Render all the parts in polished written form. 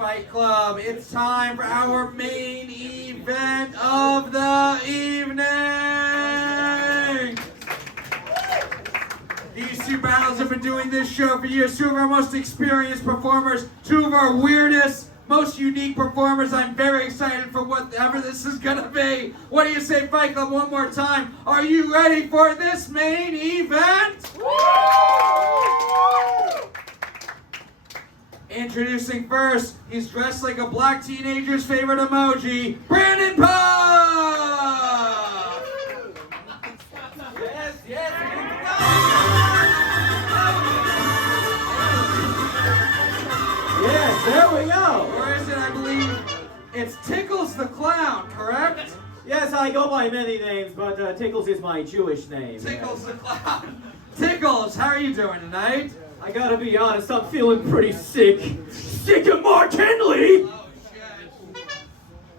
Fight Club. It's time for our main event of the evening. These two battles have been doing this show for years. Two of our most experienced performers, two of our weirdest, most unique performers. I'm very excited for whatever this is gonna be. What do you say, Fight Club, one more time? Are you ready for this main event? Introducing first, he's dressed like a black teenager's favorite emoji, Brandon Puff! Yes, yes, yes, there we go. Or is it, I believe, it's Tickles the Clown, correct? Yes, I go by many names, but Tickles is my Jewish name. Tickles the Clown. Tickles, how are you doing tonight? I gotta be honest, I'm feeling pretty sick. Sick of Mark Henley! Oh, shit.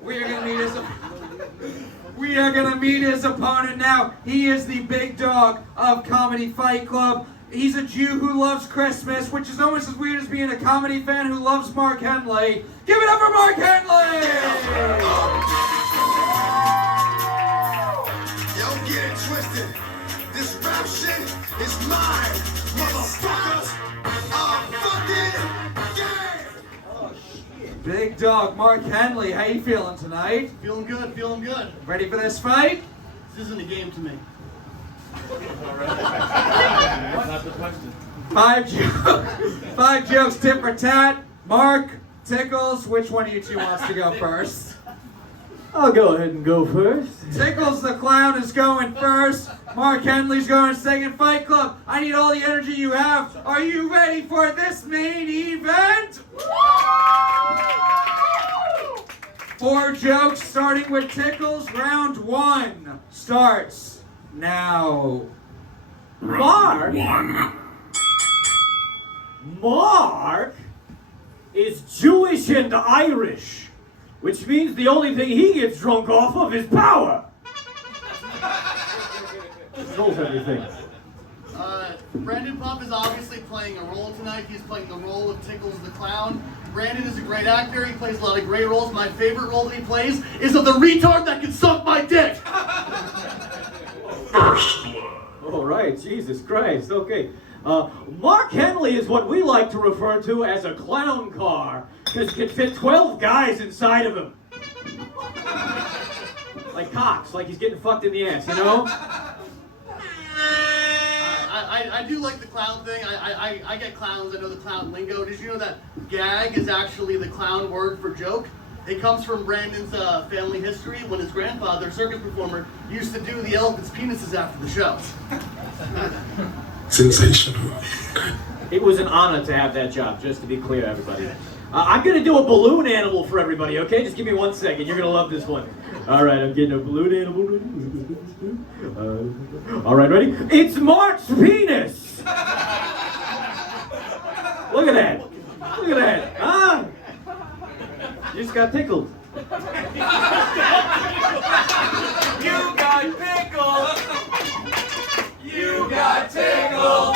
We are gonna meet his opponent now. He is the big dog of Comedy Fight Club. He's a Jew who loves Christmas, which is almost as weird as being a comedy fan who loves Mark Henley. Give it up for Mark Henley! Don't get it twisted. This rap shit is mine, motherfuckers. Fucking game. Oh, shit. Big Dog Mark Henley, how you feeling tonight? Feeling good, feeling good. Ready for this fight? This isn't a game to me. Not the question. Five jokes, tit for tat. Mark, Tickles, which one of you two wants to go first? I'll go ahead and go first. Tickles the Clown is going first. Mark Henley's going second. Fight Club, I need all the energy you have. Are you ready for this main event? 4 jokes, starting with Tickles. Round 1 starts now. Mark? Mark is Jewish and Irish, which means the only thing he gets drunk off of is power. Controls everything. Brandon Puff is obviously playing a role tonight. He's playing the role of Tickles the Clown. Brandon is a great actor. He plays a lot of great roles. My favorite role that he plays is of the retard that can suck my dick. First blood. All right, Jesus Christ. Okay. Mark Henley is what we like to refer to as a clown car, because it can fit 12 guys inside of him. Like cocks, like he's getting fucked in the ass, you know? I do like the clown thing. I get clowns. I know the clown lingo. Did you know that gag is actually the clown word for joke? It comes from Brandon's family history when his grandfather, a circus performer, used to do the elephant's penises after the show. Sensational. It was an honor to have that job, just to be clear, everybody. I'm going to do a balloon animal for everybody, okay? Just give me 1 second. You're going to love this one. All right, I'm getting a balloon animal ready. All right, ready? It's Mark's penis! Look at that. Look at that. Ah! You just got tickled. You got pickled! You got tickled!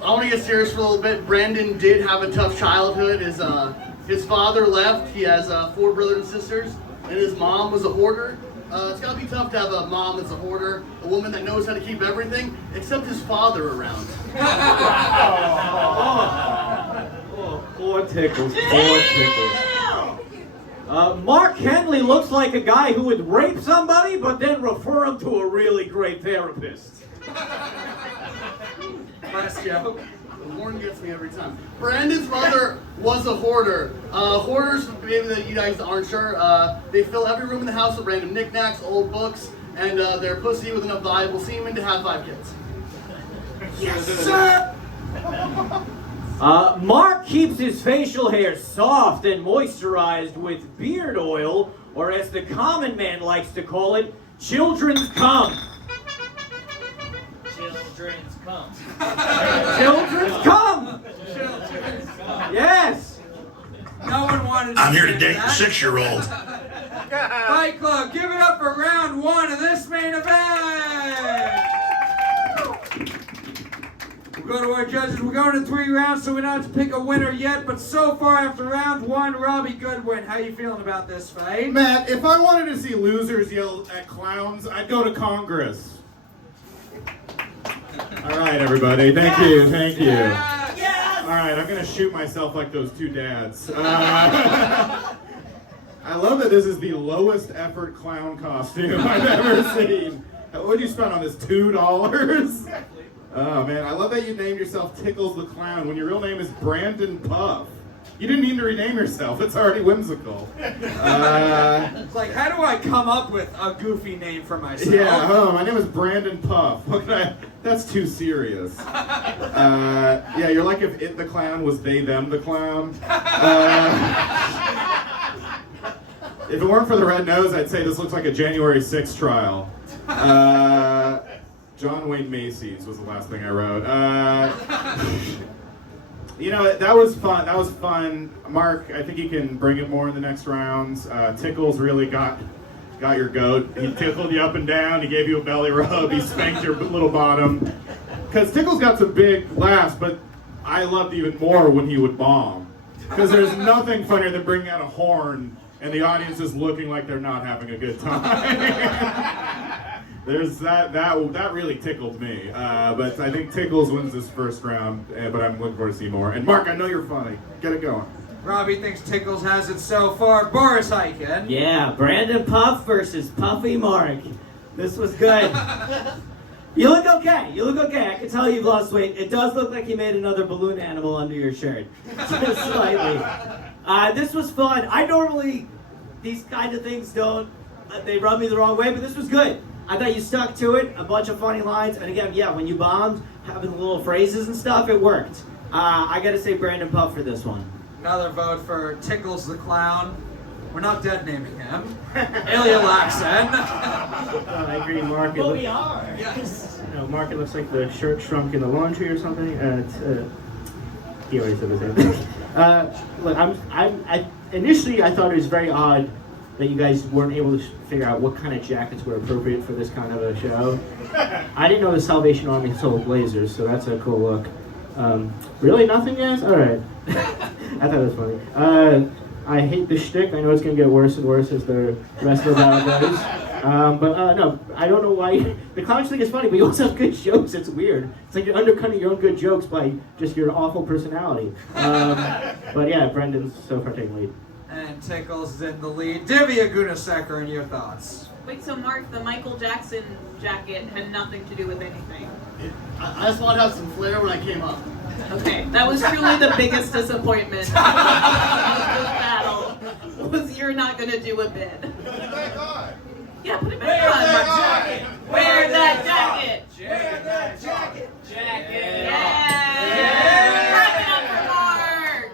I want to get serious for a little bit. Brandon did have a tough childhood. His father left. He has 4 brothers and sisters, and his mom was a hoarder. It's got to be tough to have a mom that's a hoarder, a woman that knows how to keep everything, except his father around. Oh, poor Tickles. Poor Tickles. Mark Henley looks like a guy who would rape somebody, but then refer him to a really great therapist. Last joke. Warren gets me every time. Brandon's mother was a hoarder. Hoarders, maybe that you guys aren't sure, they fill every room in the house with random knickknacks, old books, and they're pussy with enough valuable semen to have 5 kids. Yes, sir! Mark keeps his facial hair soft and moisturized with beard oil, or as the common man likes to call it, children's cum. Children's cum. Children's cum! Yes! No one wanted to I'm here to say date that. the 6-year-old. Fight Club, give it up for round 1 of this main event! Go to our judges. We're going to 3 rounds, so we don't have to pick a winner yet. But so far, after round 1, Robbie Goodwin, how you feeling about this fight? Matt, if I wanted to see losers yell at clowns, I'd go to Congress. All right, everybody. Thank you. All right, I'm going to shoot myself like those 2 dads. I love that this is the lowest effort clown costume I've ever seen. What did you spend on this, $2? Oh man, I love that you named yourself Tickles the Clown when your real name is Brandon Puff. You didn't need to rename yourself, it's already whimsical. It's like, how do I come up with a goofy name for myself? Yeah, my name is Brandon Puff. That's too serious. Yeah, you're like if It the Clown was They Them the Clown. If it weren't for the red nose, I'd say this looks like a January 6th trial. John Wayne Macy's was the last thing I wrote. You know, that was fun. Mark, I think he can bring it more in the next rounds. Tickles really got your goat. He tickled you up and down. He gave you a belly rub. He spanked your little bottom. Because Tickles got some big laughs, but I loved even more when he would bomb. Because there's nothing funnier than bringing out a horn and the audience is looking like they're not having a good time. There's that really tickled me. But I think Tickles wins this first round, but I'm looking forward to see more. And Mark, I know you're funny. Get it going. Robbie thinks Tickles has it so far. Boris Khaykin. Yeah, Brandon Puff versus Puffy Mark. This was good. You look okay. I can tell you've lost weight. It does look like you made another balloon animal under your shirt. Just slightly. This was fun. I normally, these kind of things they rub me the wrong way, but this was good. I thought you stuck to it, a bunch of funny lines, and again, yeah, when you bombed, having the little phrases and stuff, it worked. I gotta say Brandon Puff for this one. Another vote for Tickles the Clown. We're not dead naming him. Ilya Laksin. I agree, Mark. But we are. Yes. You know, Mark, it looks like the shirt shrunk in the laundry or something. He already said the same thing. Look, initially I thought it was very odd that you guys weren't able to figure out what kind of jackets were appropriate for this kind of a show. I didn't know the Salvation Army sold blazers, so that's a cool look. Really, nothing, guys? All right. I thought it was funny. I hate the shtick. I know it's going to get worse and worse as the rest of the battle goes. No, I don't know why. The clown thing is funny, but you also have good jokes. It's weird. It's like you're undercutting your own good jokes by just your awful personality. But yeah, Brendan's so far taking lead. And Tickles is in the lead. Divya Gunasekaran, your thoughts? Wait, so Mark, the Michael Jackson jacket had nothing to do with anything. I just want to have some flair when I came up. Okay, that was truly the biggest disappointment of this battle. Was you're not gonna do a bid. Put it back on. Yeah, put it back on. Wear that jacket. Wear that jacket. Yeah. Clap it up for Mark.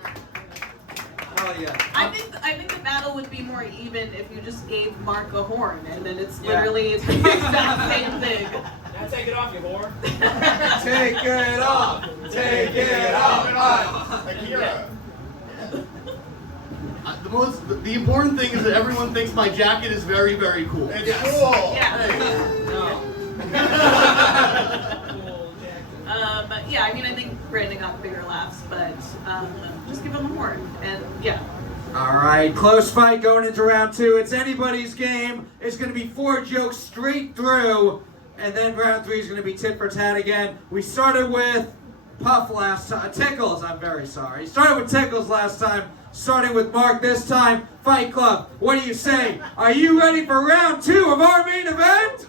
Oh yeah. I think the battle would be more even if you just gave Mark a horn, and then it's Yeah. literally the exact same thing. Now take it off, you whore. Take it off. Take it off. Akira. The important thing is that everyone thinks my jacket is very, very cool. It's cool. Yeah. No. But yeah, I mean, I think Brandon got bigger laughs, but just give him a horn, and yeah. All right, close fight going into round 2. It's anybody's game. It's going to be 4 jokes straight through, and then round 3 is going to be tit for tat again. We started with Puff last time. Tickles, I'm very sorry. Started with Tickles last time. Starting with Mark this time. Fight Club, what do you say? Are you ready for round 2 of our main event?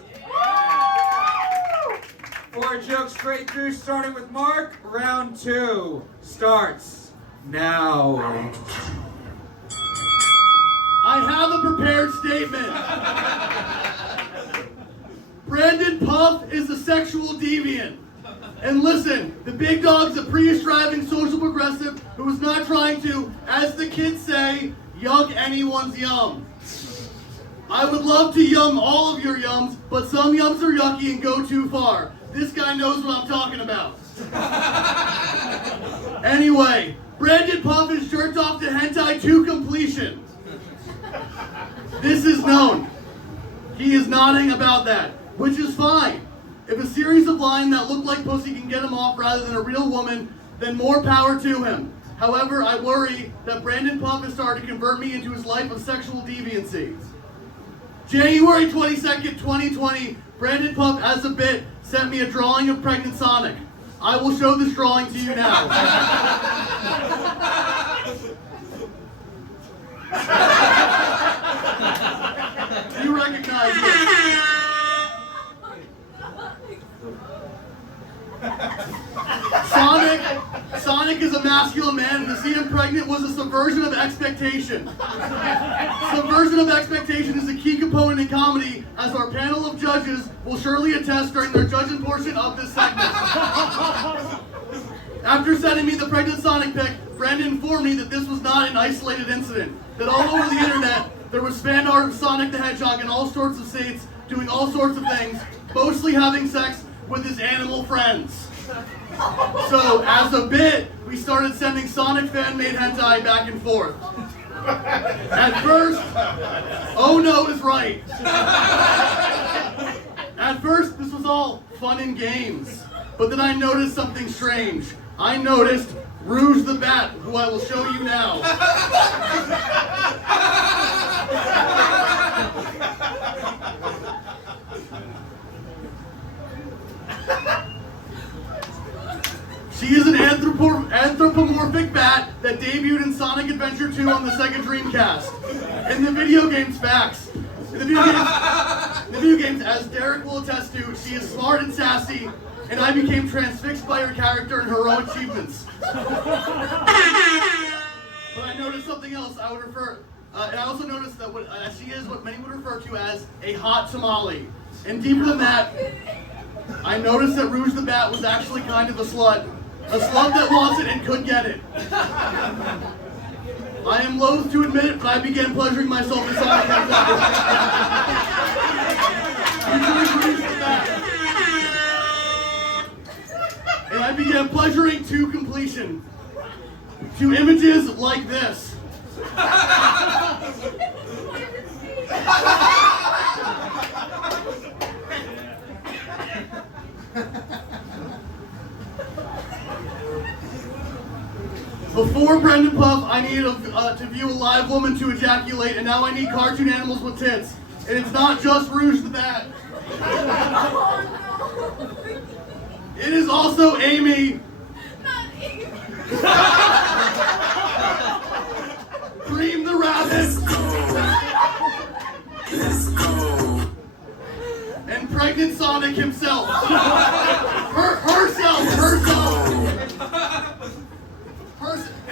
4 jokes straight through, starting with Mark. Round 2 starts now. I have a prepared statement. Brandon Puff is a sexual deviant. And listen, the big dog's a Prius-driving social progressive who is not trying to, as the kids say, yug anyone's yum. I would love to yum all of your yums, but some yums are yucky and go too far. This guy knows what I'm talking about. Anyway, Brandon Puff is jerked off to hentai to completion. This is known. He is nodding about that, which is fine. If a series of lines that look like pussy can get him off rather than a real woman, then more power to him. However, I worry that Brandon Puff has started to convert me into his life of sexual deviancy. January 22nd, 2020, Brandon Puff, as a bit, sent me a drawing of pregnant Sonic. I will show this drawing to you now. Do you recognize this? Sonic is a masculine man, and to see him pregnant was a subversion of expectation. Subversion of expectation is a key component in comedy, as our panel of judges will surely attest during their judging portion of this segment. After sending me the pregnant Sonic pic, Brandon informed me that this was not an isolated incident, that all over the internet there was fan art of Sonic the Hedgehog in all sorts of states, doing all sorts of things, mostly having sex with his animal friends. So, as a bit, we started sending Sonic fan-made hentai back and forth. At first, oh no is right. At first, this was all fun and games. But then I noticed something strange. I noticed Rouge the Bat, who I will show you now. She is an anthropomorphic bat that debuted in Sonic Adventure 2 on the Sega Dreamcast. In the video game's facts. In the video games, as Derick will attest to, she is smart and sassy, and I became transfixed by her character and her own achievements. But I noticed something else I would refer, and I also noticed that she is what many would refer to as a hot tamale. And deeper than that, I noticed that Rouge the Bat was actually kind of a slut. A slut that wants it and could get it. I am loath to admit it, but I began pleasuring myself in Sonic and I began pleasuring to completion. To images like this. Before Brendan Puff, I needed to view a live woman to ejaculate, and now I need cartoon animals with tits. And it's not just Rouge the Bat. It is also Amy. Not Amy. Cream the Rabbit. Let's go. And pregnant Sonic himself. Herself.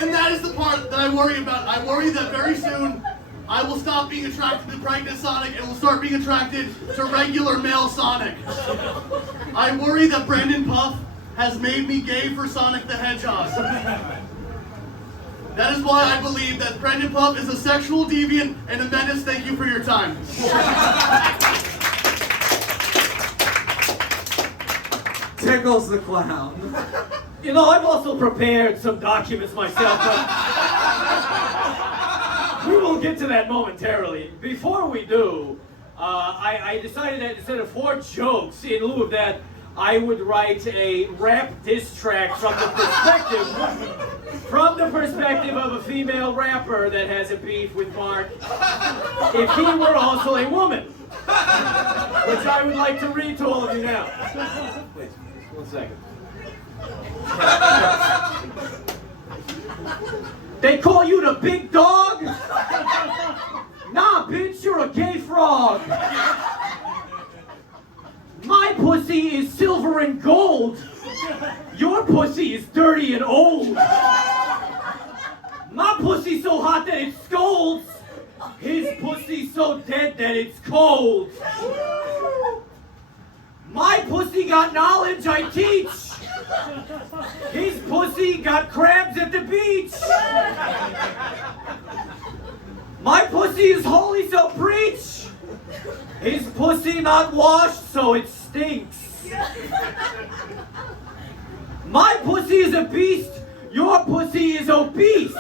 And that is the part that I worry about. I worry that very soon I will stop being attracted to pregnant Sonic and will start being attracted to regular male Sonic. I worry that Brandon Puff has made me gay for Sonic the Hedgehog. That is why I believe that Brandon Puff is a sexual deviant and a menace. Thank you for your time. Tickles the Clown. You know, I've also prepared some documents myself, but we will get to that momentarily. Before we do, I decided that instead of 4 jokes, in lieu of that, I would write a rap diss track from the perspective of a female rapper that has a beef with Mark, if he were also a woman, which I would like to read to all of you now. Please, 1 second. They call you the big dog? Nah, bitch, you're a gay frog. My pussy is silver and gold. Your pussy is dirty and old. My pussy's so hot that it scolds. His pussy's so dead that it's cold. My pussy got knowledge I teach. His pussy got crabs at the beach. My pussy is holy, so preach. His pussy not washed, so it stinks. My pussy is a beast. Your pussy is obese.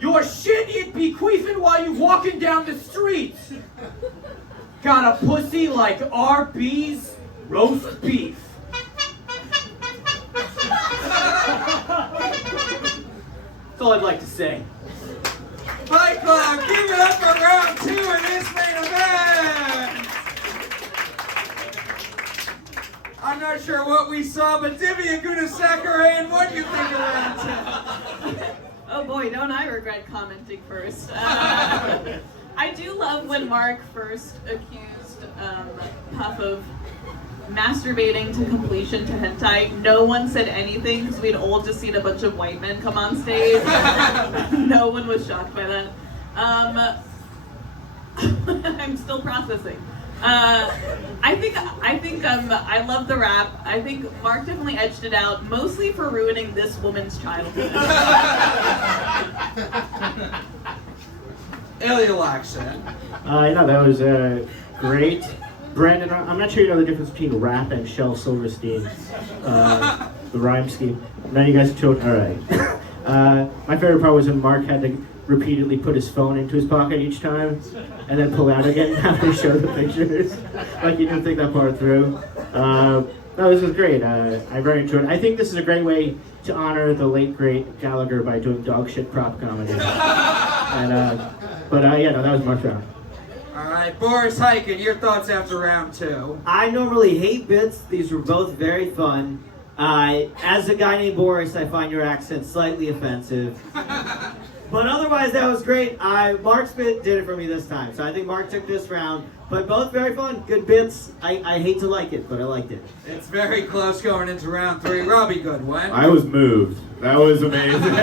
Your shit it be queefing while you walking down the street. Got a pussy like RB's roast beef. That's all I'd like to say. Fight Club, give it up for round 2 in this main event! I'm not sure what we saw, but Divya Gunasekaran, what do you think of round 2? Oh boy, don't I regret commenting first. I do love when Mark first accused Puff of masturbating to completion to hentai. No one said anything because we'd all just seen a bunch of white men come on stage. No one was shocked by that. I'm still processing. I think I love the rap. I think Mark definitely edged it out, mostly for ruining this woman's childhood. Ilya Laksin. That was great. Brandon, I'm not sure you know the difference between rap and Shel Silverstein, the rhyme scheme. None of you guys chose. All right. My favorite part was when Mark had to repeatedly put his phone into his pocket each time, and then pull out again after he showed the pictures. Like he didn't think that part through. No, this was great. I very enjoyed it. I think this is a great way to honor the late great Gallagher by doing dog shit prop comedy. But that was Mark's round. Alright, Boris Khaykin, your thoughts after round 2? I normally hate bits. These were both very fun. As a guy named Boris, I find your accent slightly offensive. But otherwise, that was great. Mark's bit did it for me this time. So I think Mark took this round. But both very fun, good bits. I hate to like it, but I liked it. It's very close going into round 3. Robbie Goodwin. I was moved. That was amazing.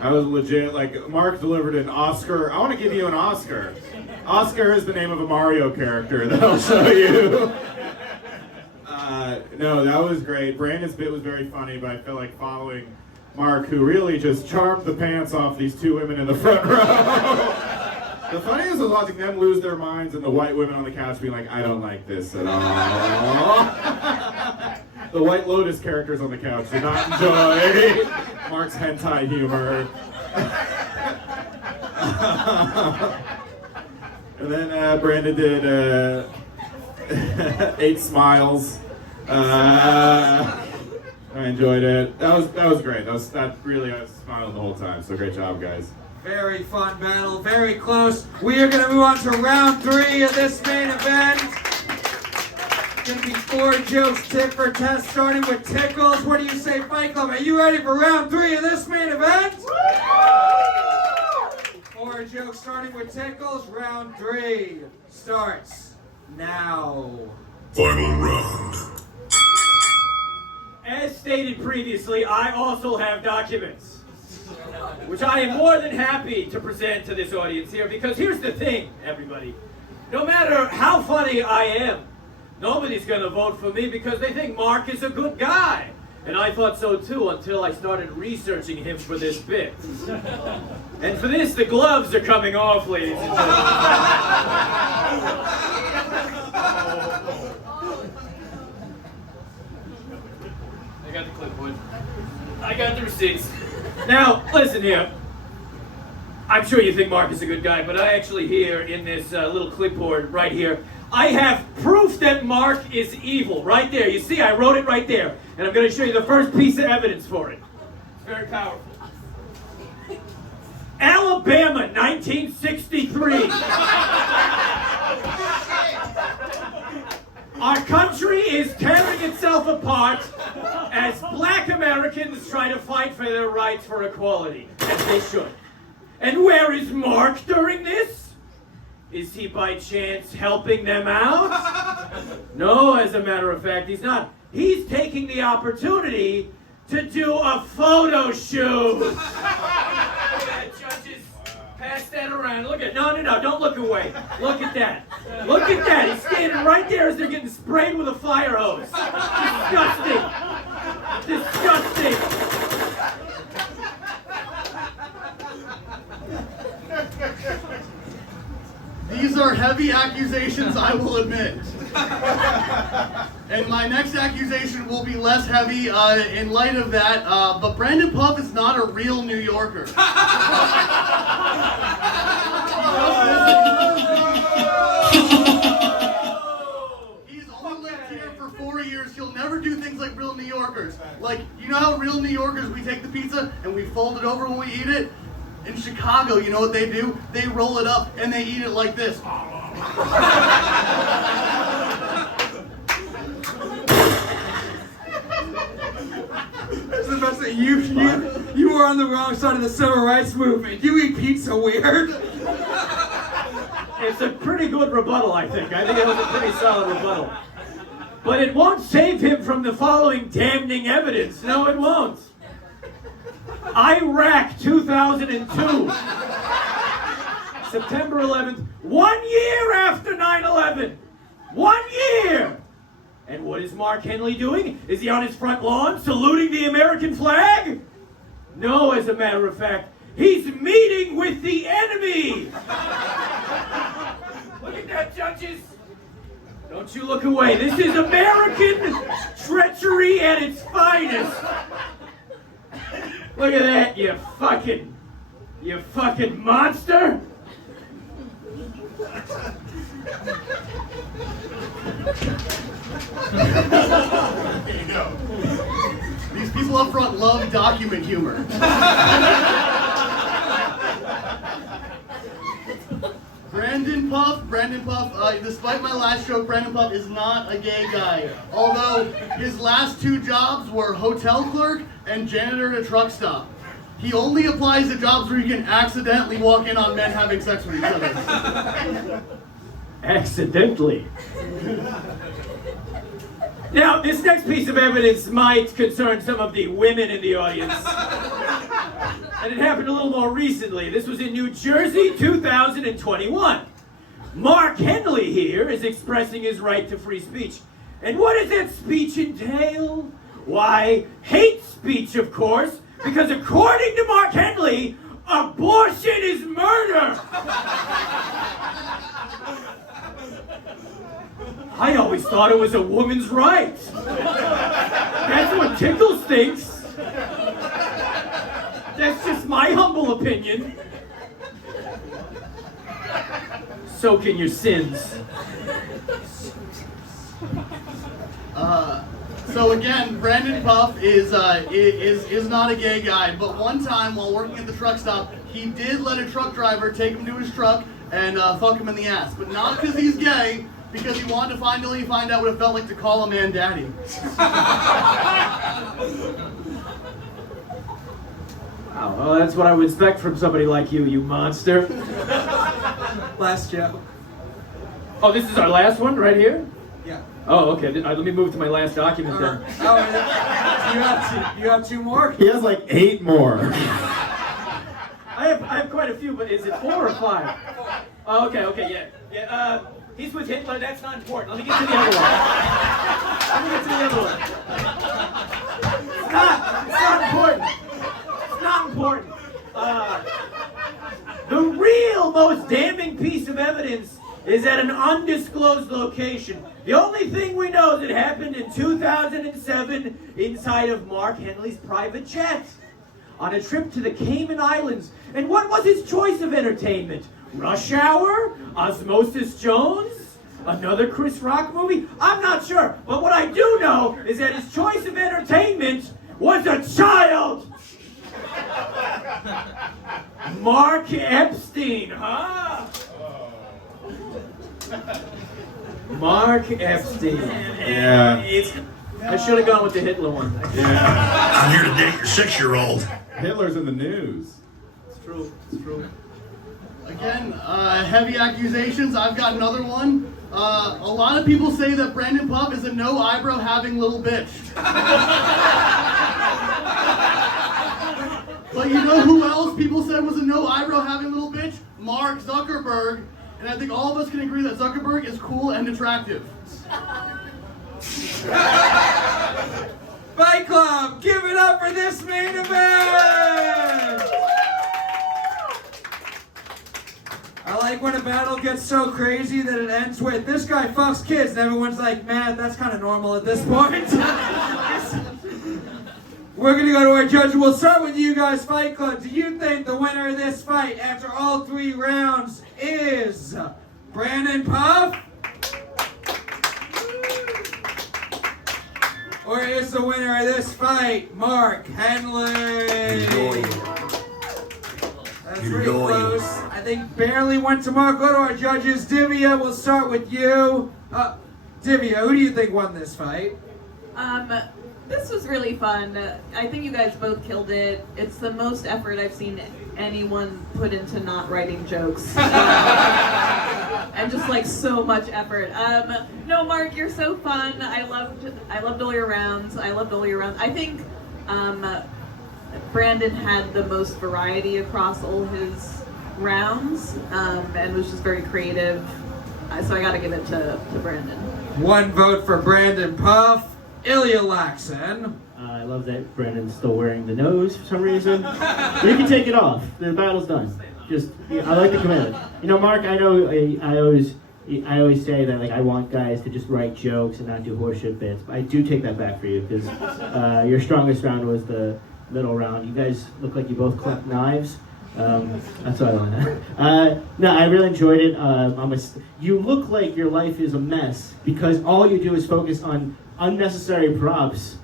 I was legit, like, Mark delivered an Oscar. I want to give you an Oscar. Oscar is the name of a Mario character that I'll show you. No, that was great. Brandon's bit was very funny, but I felt like following Mark, who really just charmed the pants off these 2 women in the front row. The funniest was watching them lose their minds and the white women on the couch being like, I don't like this at all. The White Lotus characters on the couch did not enjoy Mark's hentai humor. And then Brandon did 8 smiles. I enjoyed it. That was great. I was smiling the whole time. So great job, guys. Very fun battle, very close. We are going to move on to round 3 of this main event. Going to be 4 jokes tit for tat, starting with Tickles. What do you say, Fight Club? Are you ready for round 3 of this main event? 4 jokes starting with Tickles. Round 3 starts now. Final round. As stated previously, I also have documents, which I am more than happy to present to this audience here, because here's the thing, everybody. No matter how funny I am, nobody's going to vote for me because they think Mark is a good guy. And I thought so too until I started researching him for this bit. And for this, the gloves are coming off, ladies and gentlemen. I got the clipboard. I got the receipts. Now, listen here. I'm sure you think Mark is a good guy, but I actually here in this little clipboard right here, I have proof that Mark is evil right there. You see, I wrote it right there. And I'm going to show you the first piece of evidence for it. It's very powerful. Alabama, 1963. Our country is tearing itself apart as black Americans try to fight for their rights for equality, as they should. And where is Mark during this? Is he by chance helping them out? No, as a matter of fact, he's not. He's taking the opportunity to do a photo shoot. Judges, pass that around. Look at, no, don't look away. Look at that. Look at that. He's standing right there as they're getting sprayed with a fire hose. Disgusting. These are heavy accusations, I will admit. And my next accusation will be less heavy in light of that, but Brandon Puff is not a real New Yorker. He's only lived here never do things like real New Yorkers. Like, you know how real New Yorkers, we take the pizza and we fold it over when we eat it? In Chicago, you know what they do? They roll it up and they eat it like this. That's the best thing. You were on the wrong side of the civil rights movement. You eat pizza weird. It's a pretty good rebuttal, I think. I think it was a pretty solid rebuttal. But it won't save him from the following damning evidence. No, it won't. Iraq 2002. September 11th. 1 year after 9/11. 1 year! And what is Mark Henley doing? Is he on his front lawn saluting the American flag? No, as a matter of fact, he's meeting with the enemy! Look at that, judges! Don't you look away. This is American treachery at its finest. Look at that, you fucking monster! There you go. These people up front love document humor. Brandon Puff, despite my last joke, Brandon Puff is not a gay guy. Although his last 2 jobs were hotel clerk and janitor at a truck stop. He only applies to jobs where you can accidentally walk in on men having sex with each other. Accidentally. Now, this next piece of evidence might concern some of the women in the audience. And it happened a little more recently. This was in New Jersey, 2021. Mark Henley here is expressing his right to free speech. And what does that speech entail? Why, hate speech, of course, because according to Mark Henley, abortion is murder! I always thought it was a woman's right. That's what Tickles thinks. That's just my humble opinion. Soak in your sins. So again, Brandon Puff is not a gay guy, but one time while working at the truck stop, he did let a truck driver take him to his truck and fuck him in the ass. But not because he's gay, because he wanted to finally find out what it felt like to call a man daddy. Oh, well, that's what I would expect from somebody like you, you monster. Last joke. Oh, this is our last one right here? Yeah. Oh, okay. Let me move to my last document then. Oh, you have 2 more? He has like 8 more. I have quite a few, but is it 4 or 5? Oh, okay, yeah. He's with Hitler, that's not important. Let me get to the other one. It's not important. It's not important. The real most damning piece of evidence is at an undisclosed location. The only thing we know is it happened in 2007 inside of Mark Henley's private jet on a trip to the Cayman Islands. And what was his choice of entertainment? Rush Hour? Osmosis Jones? Another Chris Rock movie? I'm not sure. But what I do know is that his choice of entertainment was a child! Mark Epstein, huh? Mark Epstein. Yeah. I should have gone with the Hitler one. Yeah. I'm here to date your 6-year-old. Hitler's in the news. It's true. Again, heavy accusations. I've got another one. A lot of people say that Brandon Puff is a no eyebrow having little bitch. But you know who else people said was a no eyebrow having little bitch? Mark Zuckerberg. And I think all of us can agree that Zuckerberg is cool and attractive. Fight Club, give it up for this main event! I like when a battle gets so crazy that it ends with, this guy fucks kids, and everyone's like, man, that's kind of normal at this point. We're going to go to our judge. We'll start with you guys, Fight Club. Do you think the winner of this fight, after all 3 rounds, is Brandon Puff? Or is the winner of this fight, Mark Henley? That's pretty close. I think barely went to Mark. Go to our judges. Divya, we'll start with you. Divya, who do you think won this fight? This was really fun. I think you guys both killed it. It's the most effort I've seen anyone put into not writing jokes. And just like so much effort. No, Mark, you're so fun. I loved all your rounds. I think Brandon had the most variety across all his rounds, and was just very creative. So I gotta give it to Brandon. One vote for Brandon Puff. Ilya Laksin. I love that Brandon's still wearing the nose for some reason. But you can take it off. The battle's done. I like the command. You know, Mark, I know I always say that like I want guys to just write jokes and not do horseshit bits. But I do take that back for you because your strongest round was the middle round. You guys look like you both collect knives. That's what I want. No, I really enjoyed it. You look like your life is a mess because all you do is focus on unnecessary props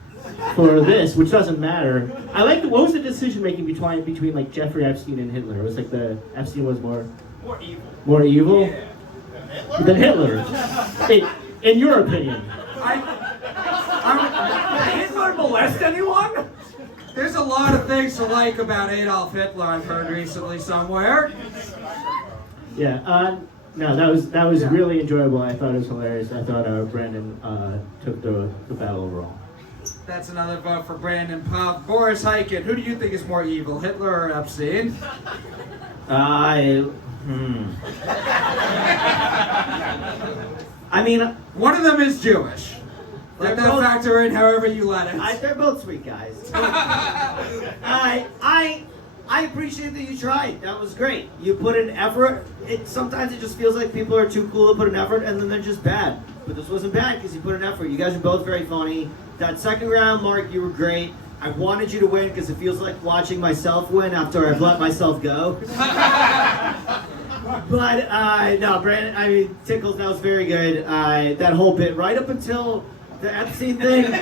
for this, which doesn't matter. What was the decision making between like Jeffrey Epstein and Hitler? It was like the Epstein was more evil. More evil? Yeah. Than Hitler. In your opinion. Did Hitler molest anyone? There's a lot of things to like about Adolf Hitler, I've heard recently somewhere. Yeah, no, that was really enjoyable. I thought it was hilarious. I thought Brandon took the battle overall. That's another vote for Brandon Puff. Boris Khaykin, who do you think is more evil, Hitler or Epstein? I mean, one of them is Jewish. Let that factor in however you let it. They're both sweet guys. I appreciate that you tried. That was great. You put in effort. Sometimes it just feels like people are too cool to put in effort, and then they're just bad. But this wasn't bad because you put in effort. You guys are both very funny. That second round, Mark, you were great. I wanted you to win because it feels like watching myself win after I've let myself go. But no, Brandon. Tickles. That was very good. That whole bit right up until the Epstein thing.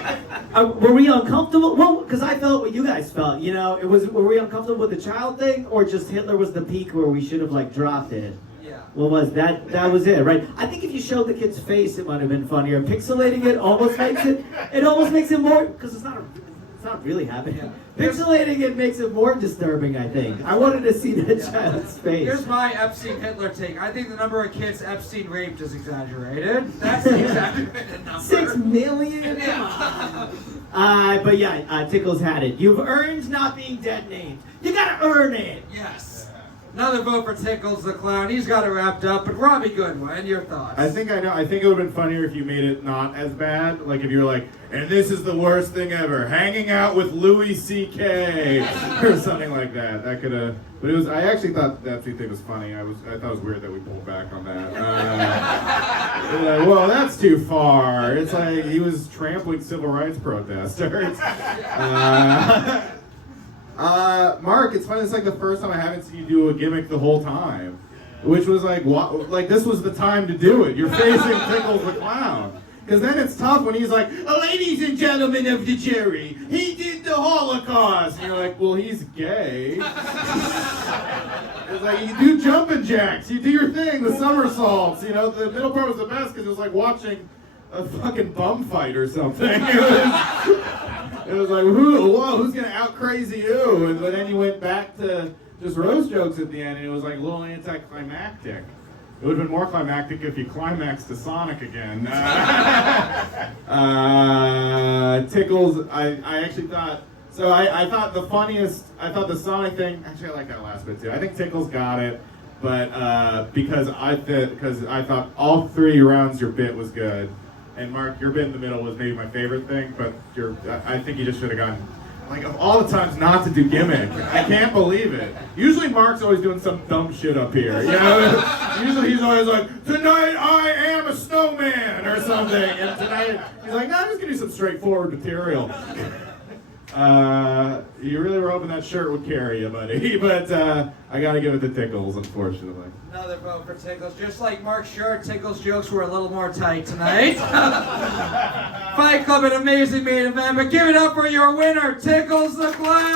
Were we uncomfortable? Well, because I felt what you guys felt. You know, were we uncomfortable with the child thing, or just Hitler was the peak where we should have like dropped it? Yeah. What was that? That was it, right? I think if you showed the kid's face, it might have been funnier. Pixelating it almost makes it more because it's not really happening. Yeah. Pixelating it makes it more disturbing, I think. I wanted to see that child's face. Here's my Epstein-Hitler take. I think the number of kids Epstein raped is exaggerated. That's the exaggerated number. 6 million? Yeah. But yeah, Tickles had it. You've earned not being dead named. You gotta earn it. Yes. Another vote for Tickles the Clown. He's got it wrapped up. But Robbie Goodwin, your thoughts? I think it would have been funnier if you made it not as bad. Like if you were like, and this is the worst thing ever, hanging out with Louis C.K. or something like that. That could have. But it was. I actually thought that thing was funny. I thought it was weird that we pulled back on that. Like, well, that's too far. It's like he was trampling civil rights protesters. Mark, it's funny. It's like the first time I haven't seen you do a gimmick the whole time, which was like, what? Like this was the time to do it. You're facing Tickles the Clown, because then it's tough when he's like, "Ladies and gentlemen of the jury, he did the Holocaust." And you're like, "Well, he's gay." It's like you do jumping jacks, you do your thing, the somersaults. You know, the middle part was the best because it was like watching a fucking bum fight or something. It was like, who's gonna out crazy you? And then you went back to just roast jokes at the end, and it was like a little anticlimactic. It would have been more climactic if you climaxed to Sonic again. Tickles, I actually thought, so I thought the funniest, I thought the Sonic thing, actually I like that last bit too. I think Tickles got it, but because I thought all 3 rounds your bit was good. And Mark, your bit in the middle was maybe my favorite thing, but I think you just should have gone, like, of all the times not to do gimmick. I can't believe it. Usually Mark's always doing some dumb shit up here, you know? Usually he's always like, tonight I am a snowman, or something. And tonight, he's like, no, I'm just gonna do some straightforward material. You really were hoping that shirt would carry you, buddy. But I got to give it to Tickles, unfortunately. Another vote for Tickles. Just like Mark's shirt, Tickles' jokes were a little more tight tonight. Fight Club, an amazing main event, but give it up for your winner, Tickles the Clown!